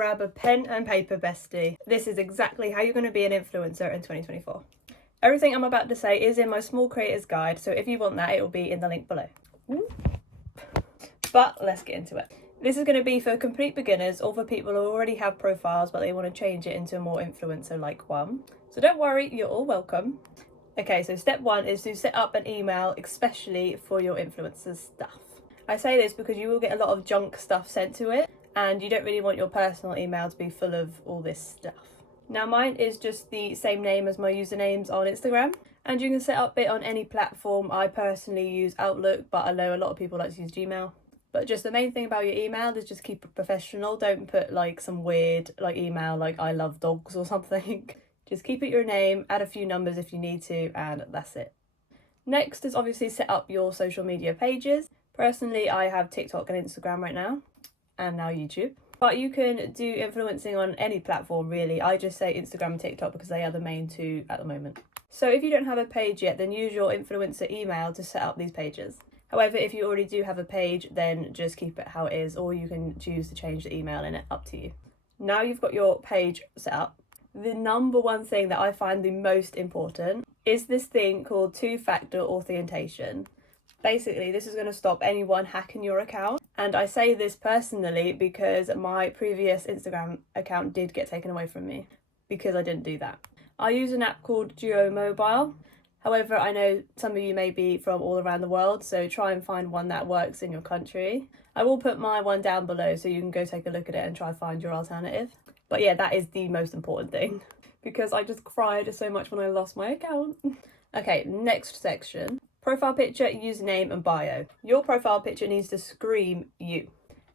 grab a pen and paper, bestie. This is exactly how you're going to be an influencer in 2024. Everything I'm about to say is in my small creators guide, so if you want that, it will be in the link below. But let's get into it. This is going to be for complete beginners or for people who already have profiles but they want to change it into a more influencer-like one. So don't worry, you're all welcome. Okay, so step 1 is to set up an email especially for your influencer stuff. I say this because you will get a lot of junk stuff sent to it and you don't really want your personal email to be full of all this stuff. Now mine is just the same name as my usernames on Instagram, and you can set up it on any platform. I personally use Outlook, but I know a lot of people like to use Gmail. But just the main thing about your email is just keep it professional. Don't put like some weird like email like I love dogs or something. Just keep it your name, add a few numbers if you need to, and that's it. Next is obviously set up your social media pages. Personally, I have TikTok and Instagram right now, and now YouTube. But you can do influencing on any platform really. I just say Instagram and TikTok because they are the main two at the moment. So if you don't have a page yet, then use your influencer email to set up these pages. However, if you already do have a page, then just keep it how it is, or you can choose to change the email in it, up to you. Now you've got your page set up. The number one thing that I find the most important is this thing called two-factor authentication. Basically, this is going to stop anyone hacking your account. And I say this personally because my previous Instagram account did get taken away from me because I didn't do that. I use an app called Duo Mobile. However, I know some of you may be from all around the world, so try and find one that works in your country. I will put my one down below so you can go take a look at it and try find your alternative. But yeah, that is the most important thing because I just cried so much when I lost my account. Okay, next section. Profile picture, username and bio. Your profile picture needs to scream you.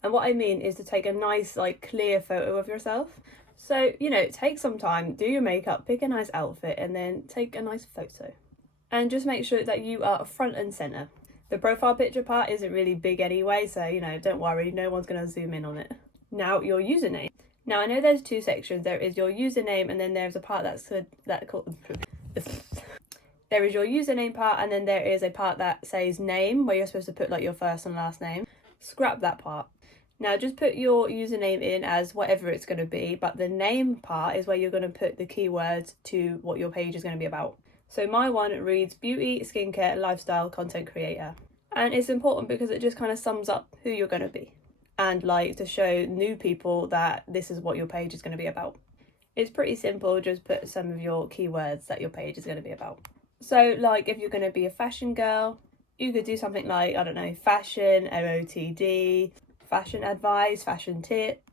And what I mean is to take a nice, like, clear photo of yourself. So, you know, take some time, do your makeup, pick a nice outfit, and then take a nice photo. And just make sure that you are front and center. The profile picture part isn't really big anyway, so, you know, don't worry, no one's going to zoom in on it. Now, your username. Now, I know there's two sections. There is your username, and then there's a part there is your username part, and then there is a part that says name, where you're supposed to put like your first and last name. Scrap that part. Now just put your username in as whatever it's going to be, but the name part is where you're going to put the keywords to what your page is going to be about. So my one reads beauty, skincare, lifestyle, content creator. And it's important because it just kind of sums up who you're going to be, and like to show new people that this is what your page is going to be about. It's pretty simple, just put some of your keywords that your page is going to be about. So like if you're going to be a fashion girl, you could do something like, I don't know, fashion, OOTD, fashion advice, fashion tip,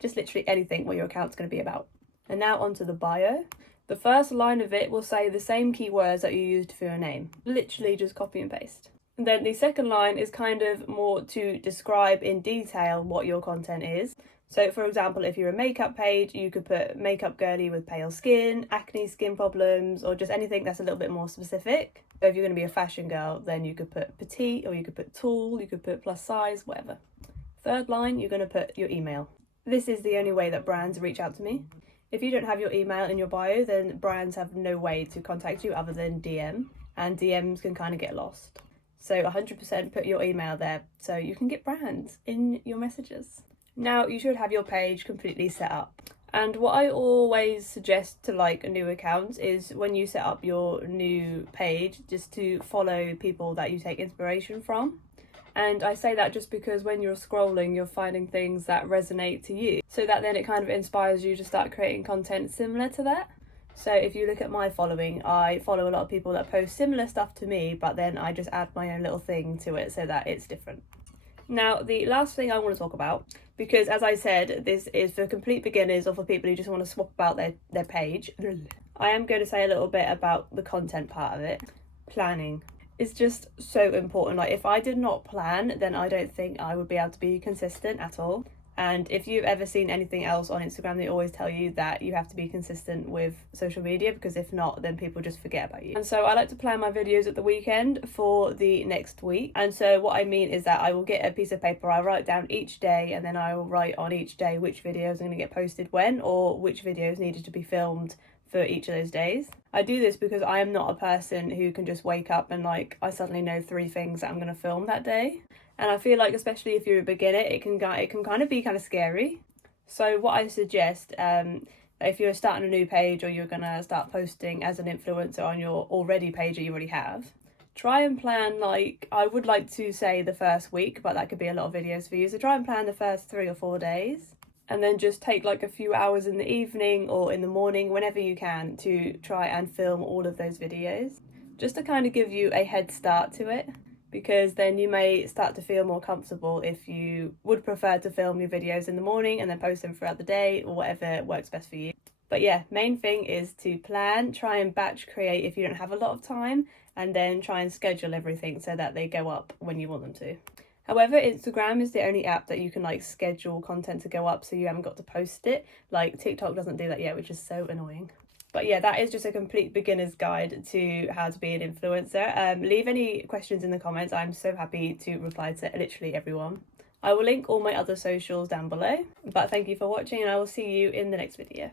just literally anything what your account's going to be about. And now onto the bio. The first line of it will say the same keywords that you used for your name. Literally just copy and paste. And then the second line is kind of more to describe in detail what your content is. So for example, if you're a makeup page, you could put makeup girly with pale skin, acne, skin problems, or just anything that's a little bit more specific. So if you're going to be a fashion girl, then you could put petite, or you could put tall, you could put plus size, whatever. Third line, you're going to put your email. This is the only way that brands reach out to me. If you don't have your email in your bio, then brands have no way to contact you other than DM, and DMs can kind of get lost. So 100% put your email there so you can get brands in your messages. Now you should have your page completely set up. And what I always suggest to like new accounts is when you set up your new page, just to follow people that you take inspiration from. And I say that just because when you're scrolling, you're finding things that resonate to you. So that then it kind of inspires you to start creating content similar to that. So if you look at my following, I follow a lot of people that post similar stuff to me, but then I just add my own little thing to it so that it's different. Now, the last thing I want to talk about, because as I said, this is for complete beginners or for people who just want to swap about their page. I am going to say a little bit about the content part of it. Planning is just so important. Like if I did not plan, then I don't think I would be able to be consistent at all. And if you've ever seen anything else on Instagram, they always tell you that you have to be consistent with social media, because if not, then people just forget about you. And so I like to plan my videos at the weekend for the next week. And so what I mean is that I will get a piece of paper, I write down each day, and then I will write on each day which videos are going to get posted when, or which videos needed to be filmed for each of those days. I do this because I am not a person who can just wake up and like I suddenly know 3 things that I'm going to film that day. And I feel like especially if you're a beginner, it can kind of be kind of scary. So what I suggest, if you're starting a new page or you're gonna start posting as an influencer on your already page that you already have, try and plan, like, I would like to say the first week, but that could be a lot of videos for you. So try and plan the first 3 or 4 days, and then just take like a few hours in the evening or in the morning, whenever you can, to try and film all of those videos, just to kind of give you a head start to it, because then you may start to feel more comfortable if you would prefer to film your videos in the morning and then post them throughout the day, or whatever works best for you. But yeah, main thing is to plan, try and batch create if you don't have a lot of time, and then try and schedule everything so that they go up when you want them to. However, Instagram is the only app that you can like schedule content to go up, so you haven't got to post it. Like TikTok doesn't do that yet, which is so annoying. But yeah, that is just a complete beginner's guide to how to be an influencer. Leave any questions in the comments. I'm so happy to reply to literally everyone. I will link all my other socials down below. But thank you for watching, and I will see you in the next video.